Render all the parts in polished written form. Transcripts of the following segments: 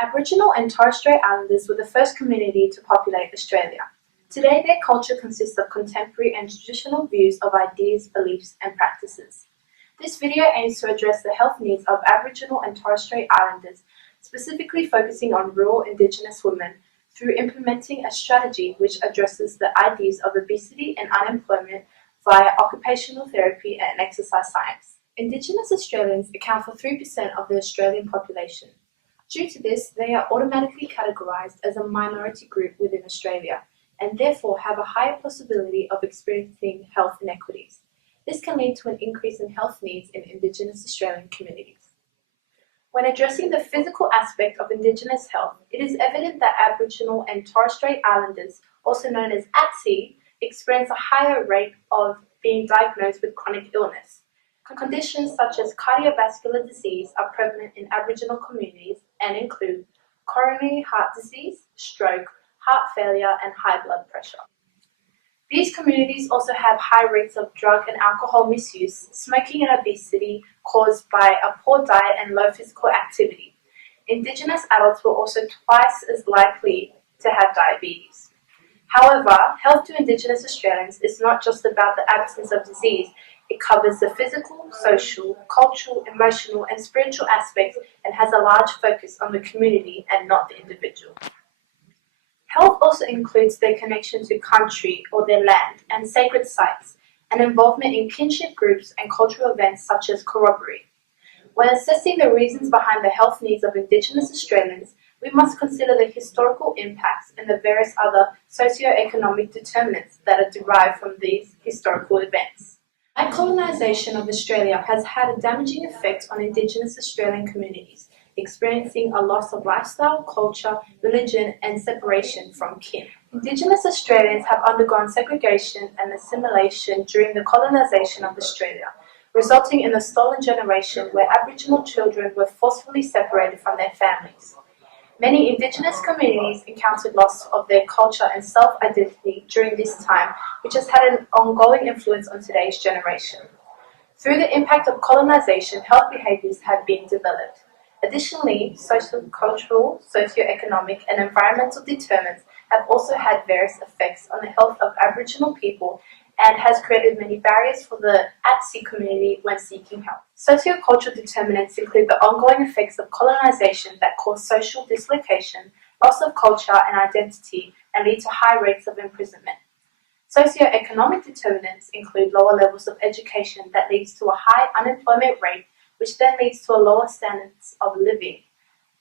Aboriginal and Torres Strait Islanders were the first community to populate Australia. Today, their culture consists of contemporary and traditional views of ideas, beliefs, and practices. This video aims to address the health needs of Aboriginal and Torres Strait Islanders, specifically focusing on rural Indigenous women through implementing a strategy which addresses the ideas of obesity and unemployment via occupational therapy and exercise science. Indigenous Australians account for 3% of the Australian population. Due to this, they are automatically categorised as a minority group within Australia and therefore have a higher possibility of experiencing health inequities. This can lead to an increase in health needs in Indigenous Australian communities. When addressing the physical aspect of Indigenous health, it is evident that Aboriginal and Torres Strait Islanders, also known as ATSI, experience a higher rate of being diagnosed with chronic illness. Conditions such as cardiovascular disease are prevalent in Aboriginal communities and include coronary heart disease, stroke, heart failure, and high blood pressure. These communities also have high rates of drug and alcohol misuse, smoking and obesity caused by a poor diet and low physical activity. Indigenous adults were also twice as likely to have diabetes. However, health to Indigenous Australians is not just about the absence of disease. It covers the physical, social, cultural, emotional, and spiritual aspects and has a large focus on the community and not the individual. Health also includes their connection to country or their land and sacred sites, and involvement in kinship groups and cultural events such as corroboree. When assessing the reasons behind the health needs of Indigenous Australians, we must consider the historical impacts and the various other socio-economic determinants that are derived from these historical events. The colonisation of Australia has had a damaging effect on Indigenous Australian communities, experiencing a loss of lifestyle, culture, religion, and separation from kin. Indigenous Australians have undergone segregation and assimilation during the colonisation of Australia, resulting in the stolen generation where Aboriginal children were forcefully separated from their families. Many Indigenous communities encountered loss of their culture and self-identity during this time, which has had an ongoing influence on today's generation. Through the impact of colonisation, health behaviours have been developed. Additionally, social, cultural, socio-economic, and environmental determinants have also had various effects on the health of Aboriginal people and has created many barriers for the ATSI community when seeking help. Socio-cultural determinants include the ongoing effects of colonisation that cause social dislocation, loss of culture and identity, and lead to high rates of imprisonment. Socio-economic determinants include lower levels of education that leads to a high unemployment rate, which then leads to a lower standards of living.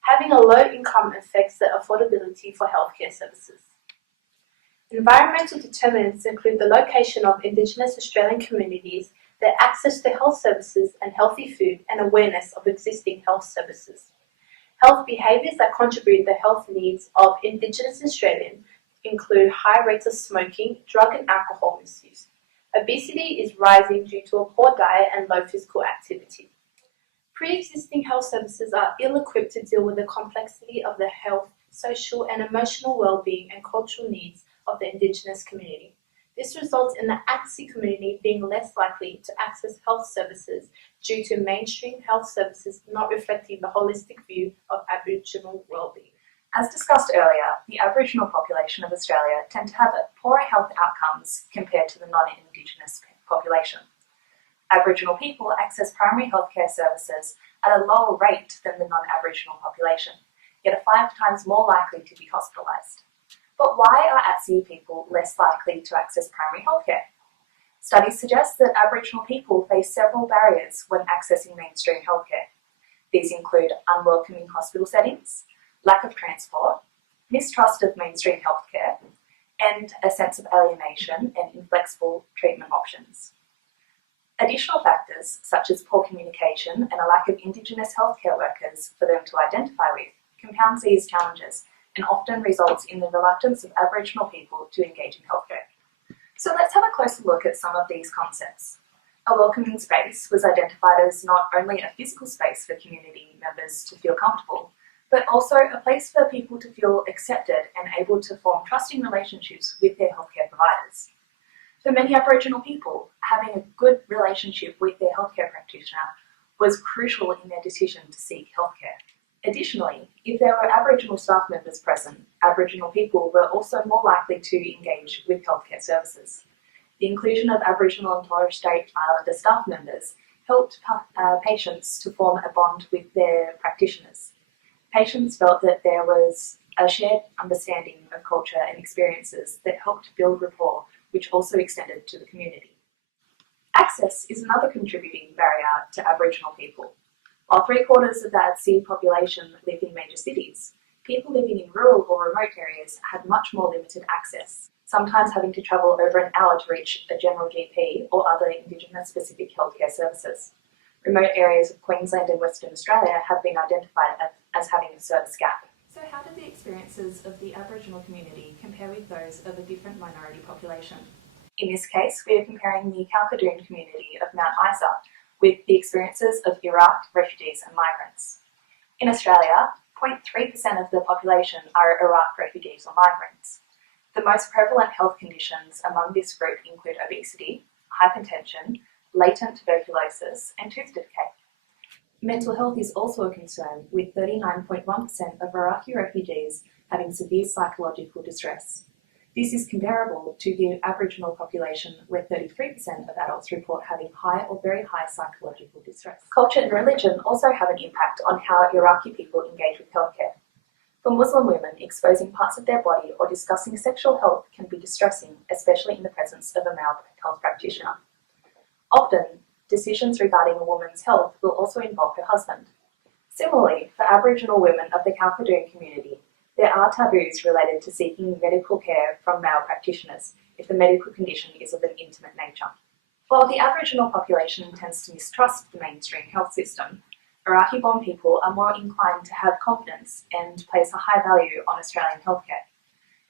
Having a low income affects the affordability for healthcare services. Environmental determinants include the location of Indigenous Australian communities, their access to health services and healthy food, and awareness of existing health services. Health behaviours that contribute to the health needs of Indigenous Australians include high rates of smoking, drug and alcohol misuse. Obesity is rising due to a poor diet and low physical activity. Pre-existing health services are ill-equipped to deal with the complexity of the health, social and emotional well-being and cultural needs of the Indigenous community. This results in the ATSI community being less likely to access health services due to mainstream health services not reflecting the holistic view of Aboriginal well-being. As discussed earlier, the Aboriginal population of Australia tend to have poorer health outcomes compared to the non-Indigenous population. Aboriginal people access primary healthcare services at a lower rate than the non-Aboriginal population, yet are 5 times more likely to be hospitalised. But why are ATSI people less likely to access primary healthcare? Studies suggest that Aboriginal people face several barriers when accessing mainstream healthcare. These include unwelcoming hospital settings, lack of transport, mistrust of mainstream healthcare, and a sense of alienation and inflexible treatment options. Additional factors, such as poor communication and a lack of Indigenous healthcare workers for them to identify with, compounds these challenges and often results in the reluctance of Aboriginal people to engage in healthcare. So let's have a closer look at some of these concepts. A welcoming space was identified as not only a physical space for community members to feel comfortable, but also a place for people to feel accepted and able to form trusting relationships with their healthcare providers. For many Aboriginal people, having a good relationship with their healthcare practitioner was crucial in their decision to seek healthcare. Additionally, If there were Aboriginal staff members present, Aboriginal people were also more likely to engage with healthcare services. The inclusion of Aboriginal and Torres Strait Islander staff members helped patients to form a bond with their practitioners. Patients felt that there was a shared understanding of culture and experiences that helped build rapport, which also extended to the community. Access is another contributing barrier to Aboriginal people. While 3/4 of the ATSI population live in major cities, people living in rural or remote areas had much more limited access, sometimes having to travel over an hour to reach a general GP or other Indigenous-specific healthcare services. Remote areas of Queensland and Western Australia have been identified as having a service gap. So how did the experiences of the Aboriginal community compare with those of a different minority population? In this case, we are comparing the Kalkadoon community of Mount Isa with the experiences of Iraq refugees and migrants. In Australia, 0.3% of the population are Iraq refugees or migrants. The most prevalent health conditions among this group include obesity, hypertension, latent tuberculosis, and tooth decay. Mental health is also a concern, with 39.1% of Iraqi refugees having severe psychological distress. This is comparable to the Aboriginal population, where 33% of adults report having high or very high psychological distress. Culture and religion also have an impact on how Iraqi people engage with healthcare. For Muslim women, exposing parts of their body or discussing sexual health can be distressing, especially in the presence of a male health practitioner. Often, decisions regarding a woman's health will also involve her husband. Similarly, for Aboriginal women of the Kalkadoon community, there are taboos related to seeking medical care from male practitioners if the medical condition is of an intimate nature. While the Aboriginal population tends to mistrust the mainstream health system, Iraqi-born people are more inclined to have confidence and place a high value on Australian healthcare.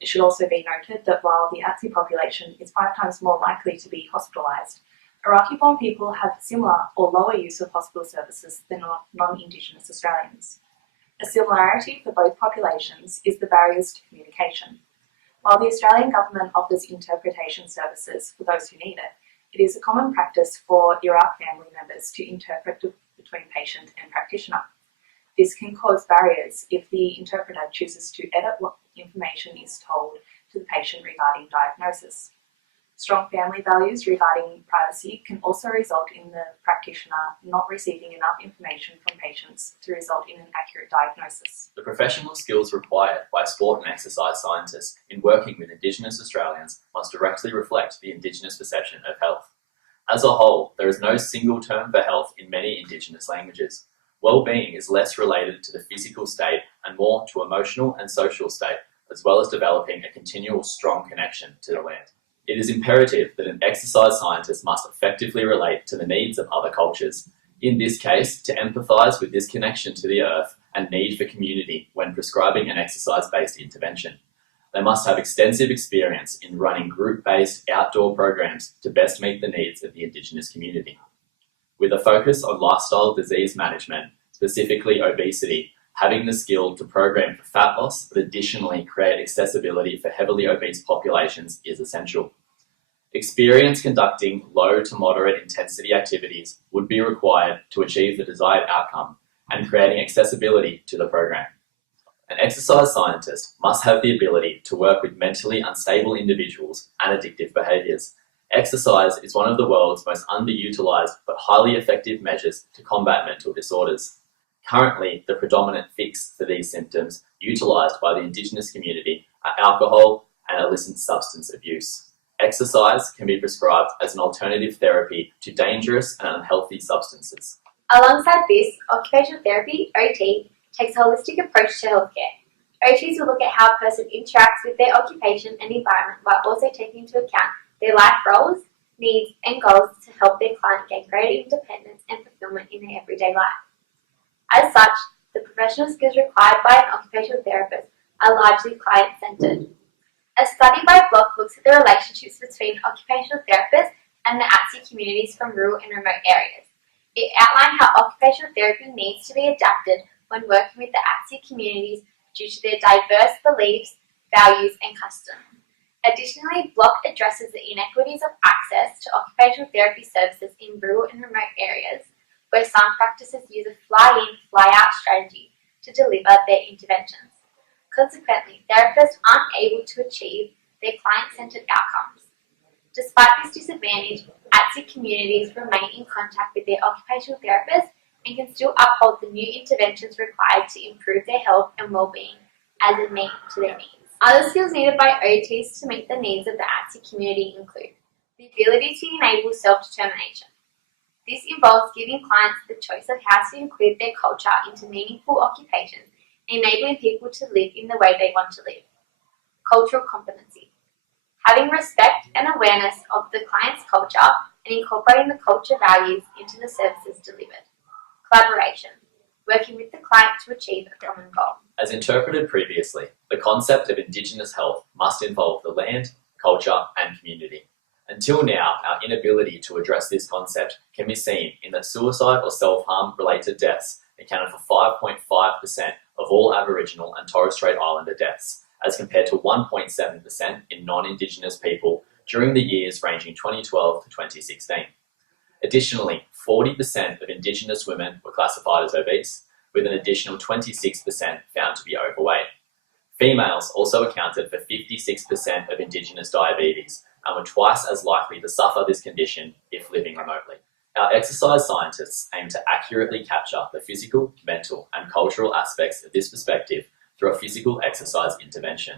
It should also be noted that while the ATSI population is 5 times more likely to be hospitalised, Iraqi-born people have similar or lower use of hospital services than non-Indigenous Australians. A similarity for both populations is the barriers to communication. While the Australian government offers interpretation services for those who need it, it is a common practice for Iraq family members to interpret between patient and practitioner. This can cause barriers if the interpreter chooses to edit what information is told to the patient regarding diagnosis. Strong family values regarding privacy can also result in the practitioner not receiving enough information from patients to result in an accurate diagnosis. The professional skills required by sport and exercise scientists in working with Indigenous Australians must directly reflect the Indigenous perception of health. As a whole, there is no single term for health in many Indigenous languages. Well-being is less related to the physical state and more to emotional and social state, as well as developing a continual strong connection to the land. It is imperative that an exercise scientist must effectively relate to the needs of other cultures. In this case, to empathise with this connection to the earth and need for community when prescribing an exercise-based intervention. They must have extensive experience in running group-based outdoor programs to best meet the needs of the Indigenous community. With a focus on lifestyle disease management, specifically obesity, having the skill to program for fat loss, but additionally create accessibility for heavily obese populations is essential. Experience conducting low to moderate intensity activities would be required to achieve the desired outcome and creating accessibility to the program. An exercise scientist must have the ability to work with mentally unstable individuals and addictive behaviours. Exercise is one of the world's most underutilised but highly effective measures to combat mental disorders. Currently, the predominant fix for these symptoms utilised by the Indigenous community are alcohol and illicit substance abuse. Exercise can be prescribed as an alternative therapy to dangerous and unhealthy substances. Alongside this, occupational therapy, OT, takes a holistic approach to healthcare. OTs will look at how a person interacts with their occupation and environment while also taking into account their life roles, needs and goals to help their client gain greater independence and fulfillment in their everyday life. As such, the professional skills required by an occupational therapist are largely client-centered. A study by Block looks at the relationships between occupational therapists and the ATSI communities from rural and remote areas. It outlined how occupational therapy needs to be adapted when working with the ATSI communities due to their diverse beliefs, values and customs. Additionally, Block addresses the inequities of access to occupational therapy services in rural and remote areas, where some practices use a fly-in, fly-out strategy to deliver their interventions. Consequently, therapists aren't able to achieve their client-centered outcomes. Despite this disadvantage, ATSI communities remain in contact with their occupational therapists and can still uphold the new interventions required to improve their health and well-being as it meets to their needs. Other skills needed by OTs to meet the needs of the ATSI community include the ability to enable self-determination. This involves giving clients the choice of how to include their culture into meaningful occupations and enabling people to live in the way they want to live. Cultural competency. Having respect and awareness of the client's culture and incorporating the culture values into the services delivered. Collaboration. Working with the client to achieve a common goal. As interpreted previously, the concept of Indigenous health must involve the land, culture, and community. Until now, our inability to address this concept can be seen in that suicide or self-harm related deaths accounted for 5.5% of all Aboriginal and Torres Strait Islander deaths, as compared to 1.7% in non-Indigenous people during the years ranging 2012 to 2016. Additionally, 40% of Indigenous women were classified as obese, with an additional 26% found to be overweight. Females also accounted for 56% of Indigenous diabetes and were twice as likely to suffer this condition if living remotely. Our exercise scientists aim to accurately capture the physical, mental, and cultural aspects of this perspective through a physical exercise intervention.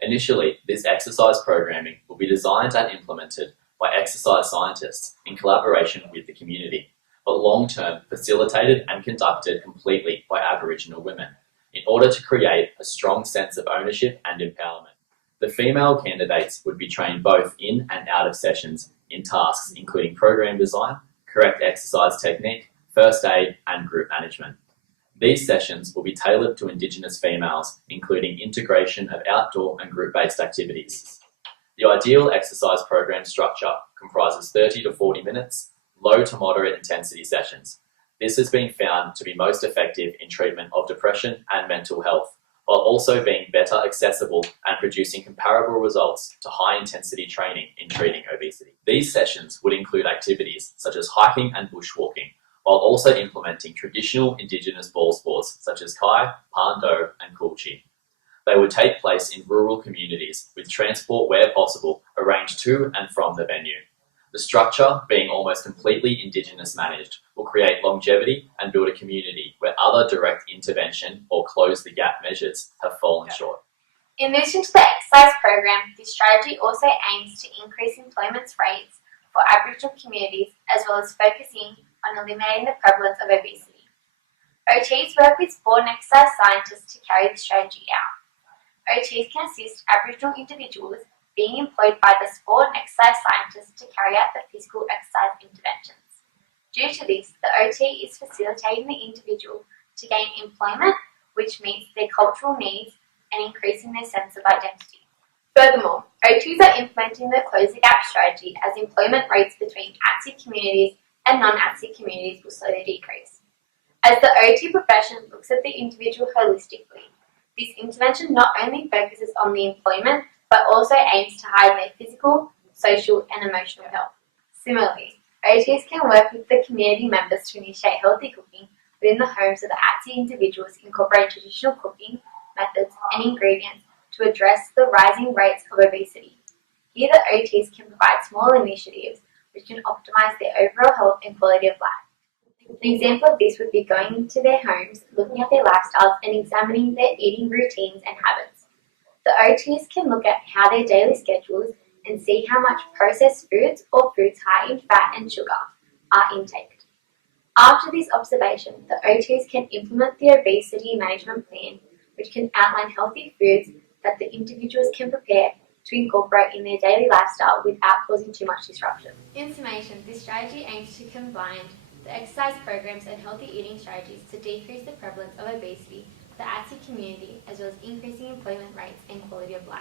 Initially, this exercise programming will be designed and implemented by exercise scientists in collaboration with the community, but long-term facilitated and conducted completely by Aboriginal women, in order to create a strong sense of ownership and empowerment. The female candidates would be trained both in and out of sessions in tasks including program design, correct exercise technique, first aid, and group management. These sessions will be tailored to Indigenous females, including integration of outdoor and group-based activities. The ideal exercise program structure comprises 30 to 40 minutes, low to moderate intensity sessions. This has been found to be most effective in treatment of depression and mental health, while also being better accessible and producing comparable results to high-intensity training in treating obesity. These sessions would include activities such as hiking and bushwalking, while also implementing traditional Indigenous ball sports such as kai, pando, and kulchi. They would take place in rural communities, with transport where possible arranged to and from the venue. The structure, being almost completely Indigenous managed, will create longevity and build a community where other direct intervention or close the gap measures have fallen short. In addition to the exercise program, this strategy also aims to increase employment rates for Aboriginal communities as well as focusing on eliminating the prevalence of obesity. OTs work with sport and exercise scientists to carry the strategy out. OTs can assist Aboriginal individuals being employed by the sport and exercise scientists to carry out the physical exercise interventions. Due to this, the OT is facilitating the individual to gain employment which meets their cultural needs and increasing their sense of identity. Furthermore, OTs are implementing the Close the Gap strategy as employment rates between ATSI communities and non-ATSI communities will slowly decrease. As the OT profession looks at the individual holistically, this intervention not only focuses on the employment but also aims to heighten their physical, social, and emotional health. Similarly, OTs can work with the community members to initiate healthy cooking within the homes of the ATSI individuals, incorporating traditional cooking methods and ingredients to address the rising rates of obesity. Here, the OTs can provide small initiatives which can optimize their overall health and quality of life. An example of this would be going into their homes, looking at their lifestyles, and examining their eating routines and habits. The OTs can look at how their daily schedules and see how much processed foods or foods high in fat and sugar are intaked. After this observation, the OTs can implement the obesity management plan, which can outline healthy foods that the individuals can prepare to incorporate in their daily lifestyle without causing too much disruption. In summation, this strategy aims to combine the exercise programs and healthy eating strategies to decrease the prevalence of obesity for the ATSI community, as well as increasing employment rates and quality of life.